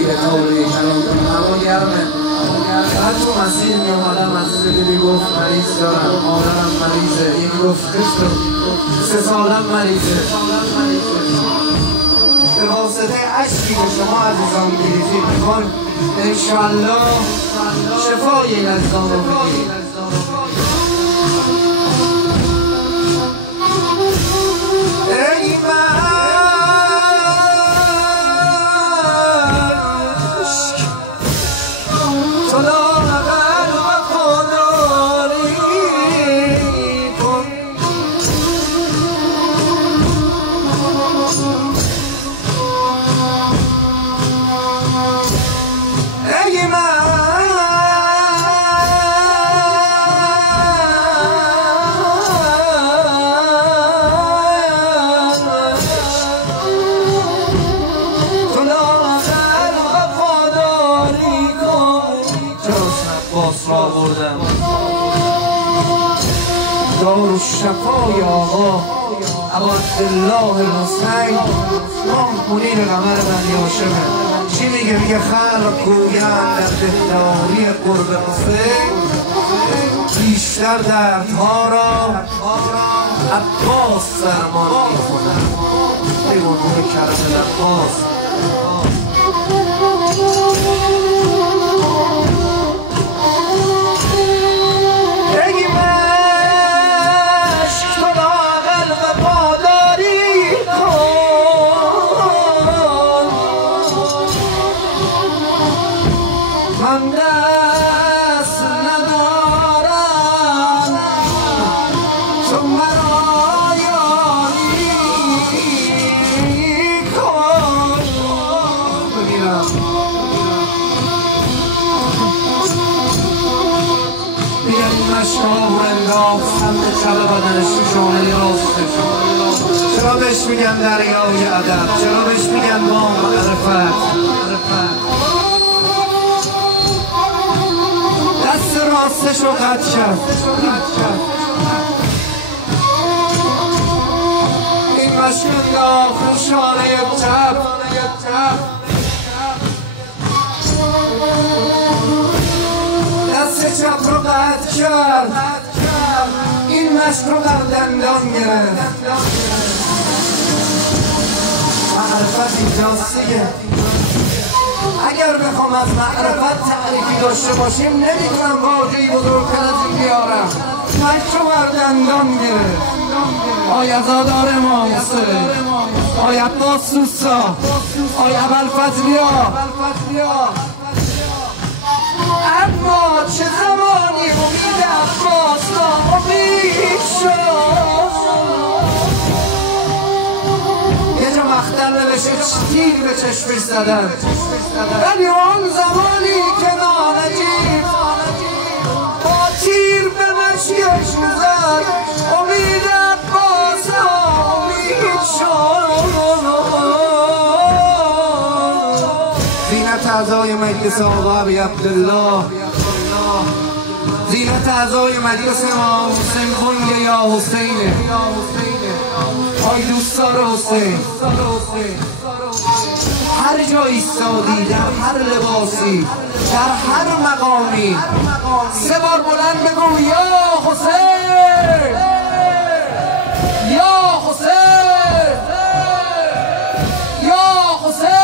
میره دوره کلام هوا گرمه. بعد تو مسیر میومدم از دلی گفت مریض دارم، مادرم مریضه، این گفت کشت 3 سالم مریضه. به واسطه عشقی که شما عزیزان گریزید میکن انشالله شفای این عزیزان رو بگیرید. ای مشک تو لاغر وفاداری کن، ای دار الشفای آقا ابا عبدالله الحسین ماه منیر قمر بنی هاشمه. چی میگه؟ میگه خلق گویند در دلداری قرب حسین بیشتر دردها را عباس درمان میکنه. ای مرحوم کرم عباس. من دست ندارم تو مرا یاری کن. بگیرم دیگه این مشکا و انداخت سمت چپ بدنش تو شانه راستش. چرا بهش میگن دریای ادب؟ چرا بهش میگن با معرفت؟ دست راستشو قطع کرد. این مشک انداخت رو شانه چپ. دست چپ رو قطع کرد. این مشک رو بر دندان گرفت. معرفت اینجاست دیگه. اگر بخوام از معرفت تعریفی داشته باشیم نمیتونم واژه‌ای بزرگتر از این بیارم. مشک رو بر دندان گرفت. آی عزادار امام حسین، آی عباس دوستا، آی ابوالفضلیا. اما چه زمانی امید عباس ناامید شد. یه جا مختل نوشته تیر به چشمش زدن، ولی اون زمانی که نانجیب با تیر به مشیش زد امید عباس ناامید شد. زینت اعضای مجلس آقا ابی عبدالله، زینت اعضای مجلس امام حسین بنگ یا حسینه. آی دوستان حسین، هر جا ایستادی، در هر لباسی، در هر مقامی 3 بار بلند بگو یا حسین، یا حسین، یا حسین.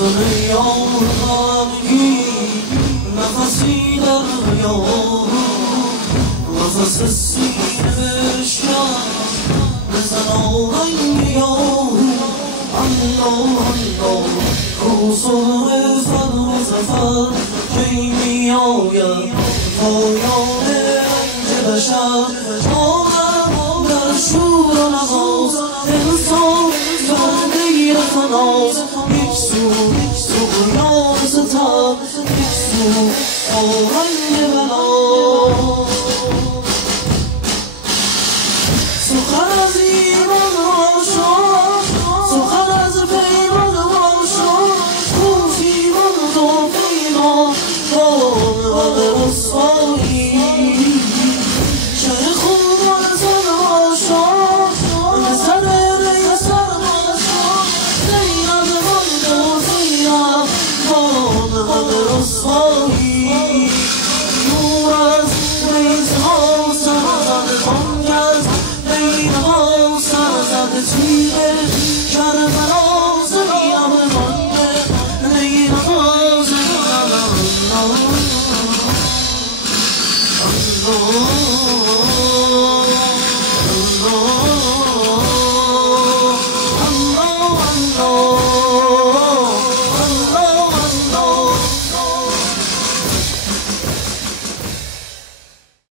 وصل یارگی نفسی در یار نفس سینه بشکن بزن آهنگ یار الله الله روز و عزت و زفر کی می آید پایان رنج بشر آدم در شور و نماز انسان در غیرت و ناز یک سو طغیان ستم یک سو آهنگ